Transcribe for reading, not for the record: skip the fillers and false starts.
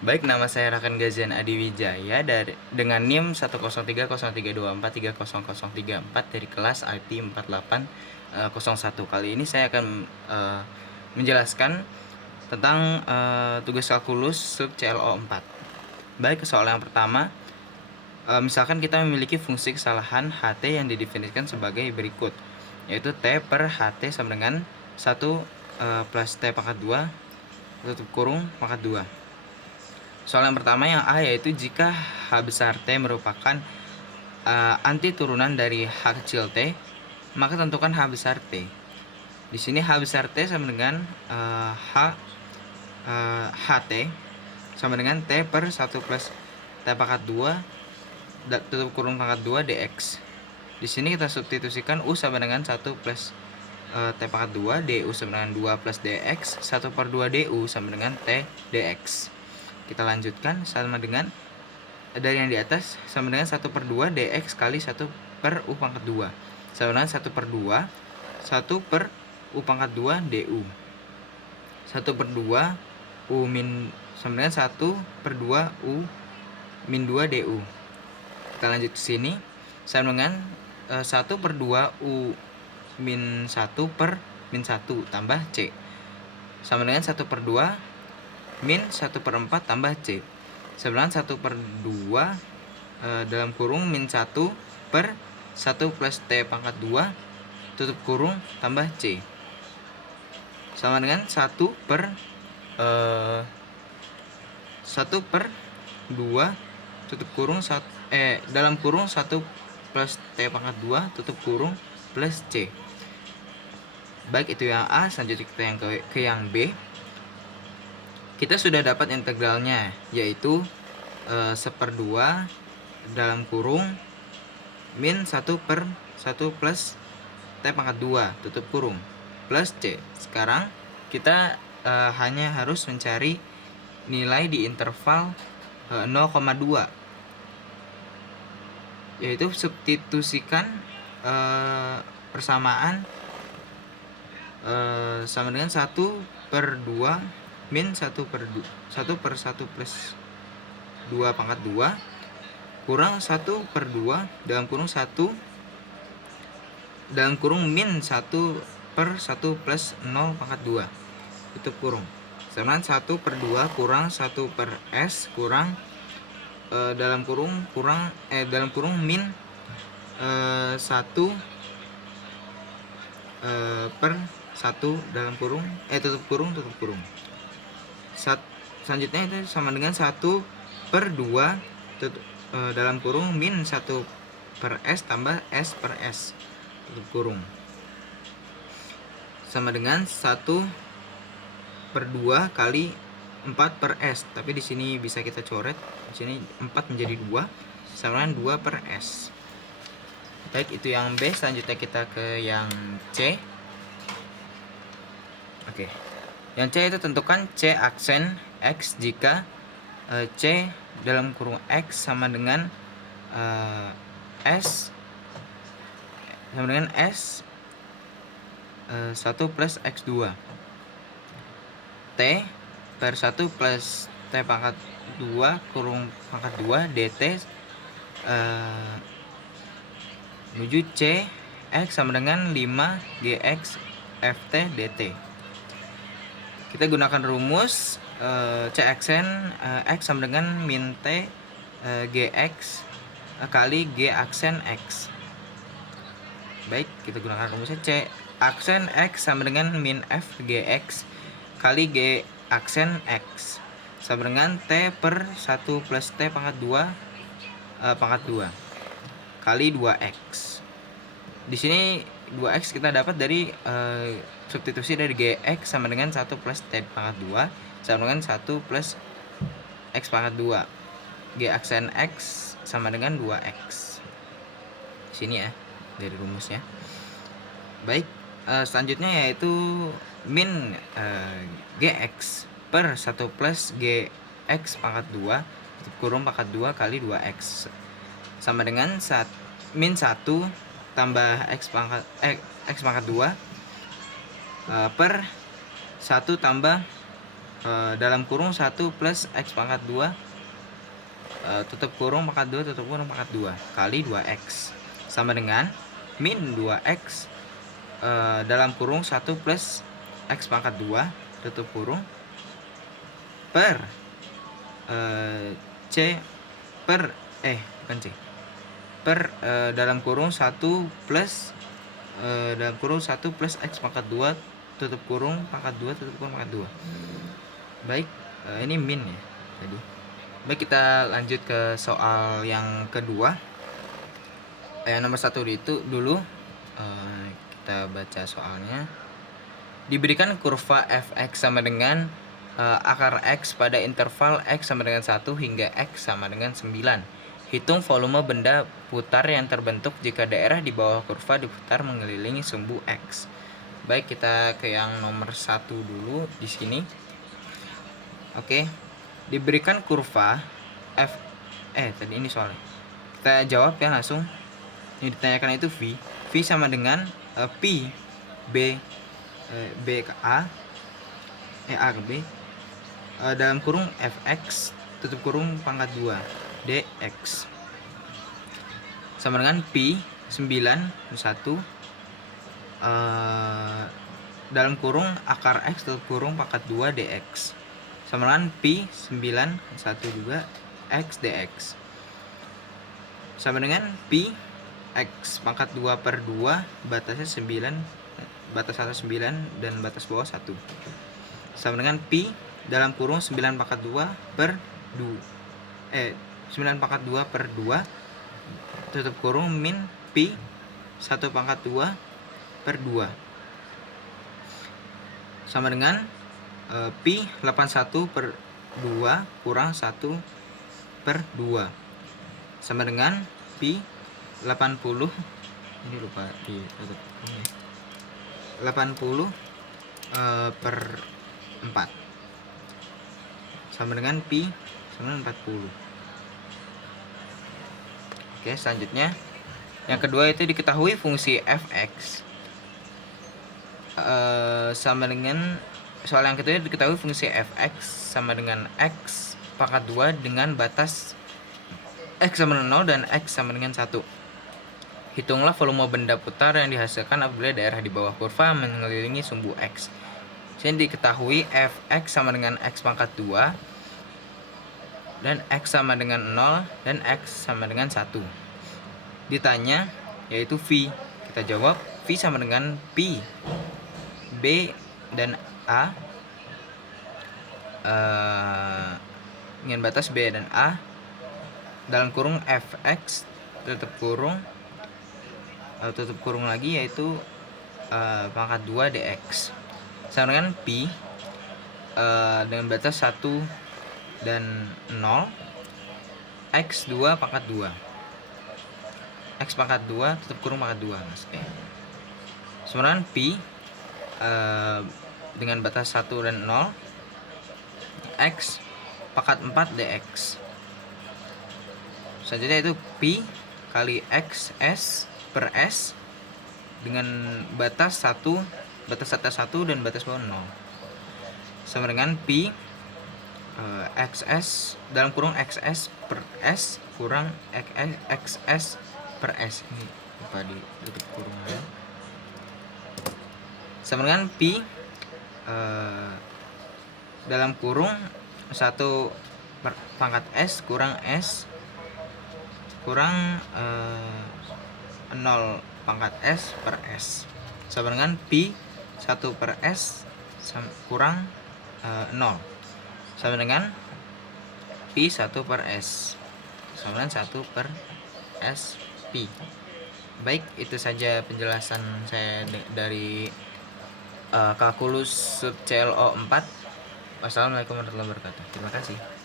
Baik, nama saya Rakan Gazian Adiwijaya dengan NIM 10303243034 dari kelas IT 4801. Kali ini saya akan menjelaskan tentang tugas kalkulus sub CLO 4. Baik, soal yang pertama, misalkan kita memiliki fungsi kesalahan HT yang didefinisikan sebagai berikut, yaitu T per HT sama dengan 1 plus T pangkat 2 tutup kurung pangkat 2. Soal yang pertama yang A, yaitu jika H besar T merupakan anti turunan dari H kecil T, maka tentukan H besar T. Di sini H besar T sama dengan HT sama dengan T per 1 plus T pangkat 2 tutup kurung pangkat 2 dx. Di sini kita substitusikan U sama dengan 1 plus T pangkat 2, DU sama dengan 2 plus dx, 1 per 2 DU sama dengan T dx. Kita lanjutkan sama dengan dari yang di atas sama dengan 1 per 2 dx kali 1 per U pangkat 2 sama dengan 1 per 2 1 per U pangkat 2 du. 1 per 2 U min sama dengan 1 per 2 U min 2 du. Kita lanjut ke sini sama dengan 1 per 2 U min 1 per min 1 tambah C sama dengan 1 per 2 min 1 per 4 tambah C sama dengan 1 per 2 dalam kurung min 1 per 1 plus T pangkat 2 tutup kurung tambah C sama dengan 1 per 1 per 2 tutup kurung dalam kurung 1 plus T pangkat 2 tutup kurung plus C. Baik, itu yang A. Selanjutnya kita yang ke yang B. Kita sudah dapat integralnya, yaitu 1/2 dalam kurung min 1 per 1 plus T pangkat 2 tutup kurung plus C. Sekarang kita hanya harus mencari nilai di interval 0,2, yaitu substitusikan persamaan sama dengan 1 per 2 min 1 per 1 plus 2 pangkat 2 kurang 1 per 2 dalam kurung 1 dalam kurung min 1 per 1 plus 0 pangkat 2 tutup kurung sama 1 per 2 kurang 1 per S kurang dalam kurung min 1 per 1 dalam kurung tutup kurung. Selanjutnya itu sama dengan 1 per 2 dalam kurung min 1 per S tambah S per S tutup kurung sama dengan 1 per 2 kali 4 per S, tapi di sini bisa kita coret, di sini 4 menjadi 2 sama dengan 2 per S. Baik, itu yang B. Selanjutnya kita ke yang C. Oke. Yang C itu tentukan C aksen X jika C dalam kurung X sama dengan S 1 plus X2. T per 1 plus T pangkat 2 kurung pangkat 2 DT menuju C X sama dengan 5 GX FT DT. Kita gunakan rumus C aksen X sama dengan min T GX kali G aksen X. Baik, kita gunakan rumusnya C aksen X sama dengan min F GX kali G aksen X sama dengan T per 1 plus T pangkat 2 pangkat 2 kali 2X. Di sini 2X kita dapat dari substitusi dari GX sama dengan 1 plus T pangkat 2 sama dengan 1 plus X pangkat 2. G aksen X sama dengan 2X. Sini ya, dari rumusnya. Baik, selanjutnya yaitu min GX per 1 plus GX pangkat 2 kurung pangkat 2 kali 2X sama dengan min 1 tambah X pangkat 2 per 1 tambah dalam kurung 1 plus X pangkat 2 tutup kurung pangkat 2 tutup kurung pangkat 2 kali 2X sama dengan min 2X dalam kurung 1 plus X pangkat 2 tutup kurung per C per bukan C per dalam kurung 1 plus dalam kurung 1 plus X pangkat 2 tutup kurung pangkat 2 tutup kurung pangkat 2. Baik, ini min ya tadi. Baik, kita lanjut ke soal yang kedua. Nomor 1 itu dulu kita baca soalnya. Diberikan kurva fx sama dengan akar x pada interval x sama dengan 1 hingga x sama dengan 9. Hitung volume benda putar yang terbentuk jika daerah di bawah kurva diputar mengelilingi sumbu x. Baik, kita ke yang nomor 1 dulu di sini. Oke. Diberikan kurva f tadi ini soalnya. Kita jawab ya langsung. Yang ditanyakan itu v sama dengan pi b ke a ke b dalam kurung fx tutup kurung pangkat 2 dx sama dengan pi 9 1 dalam kurung akar x tutup kurung pangkat 2 dx sama dengan pi 9 1 juga x dx sama dengan pi x pangkat 2 per 2 batasnya 9, batas atas 9 dan batas bawah 1 sama dengan pi dalam kurung 9 pangkat 2 per 2 9 pangkat 2 per 2 tutup kurung min pi 1 pangkat 2 per 2 sama dengan pi 81 per 2 kurang 1 per 2 sama dengan pi 80 ini lupa ditutup 80 per 4 sama dengan pi sama dengan 40. Oke, selanjutnya yang kedua itu diketahui fungsi fx sama dengan soal yang kedua diketahui fungsi fx sama dengan x pangkat 2 dengan batas x sama dengan 0 dan x sama dengan 1. Hitunglah volume benda putar yang dihasilkan apabila daerah di bawah kurva mengelilingi sumbu x. Jadi diketahui fx sama dengan x pangkat 2 dan x sama dengan 0 dan x sama dengan 1. Ditanya yaitu v. Kita jawab v sama dengan pi b dan a dengan batas b dan a dalam kurung fx tutup kurung lagi yaitu pangkat 2 dx sama dengan pi dengan batas 1 dan 0 x2 pangkat 2 x pangkat 2 tutup kurung pangkat 2 sama dengan pi dengan batas 1 dan 0 x pangkat 4 dx. Selanjutnya itu pi kali x s per s dengan batas 1, batas atas 1 dan batas bawah 0 sama dengan pi xs dalam kurung xs per s kurang xs per s. Ini lupa ditutup kurungnya. Sama dengan pi dalam kurung 1 pangkat s kurang s kurang 0 pangkat s per s sama dengan pi 1 per s kurang 0 sama dengan pi 1 per s sama dengan 1 per s pi. Baik, itu saja penjelasan saya dari kalkulus sub CLO 4. Wassalamualaikum warahmatullahi wabarakatuh. Terima kasih.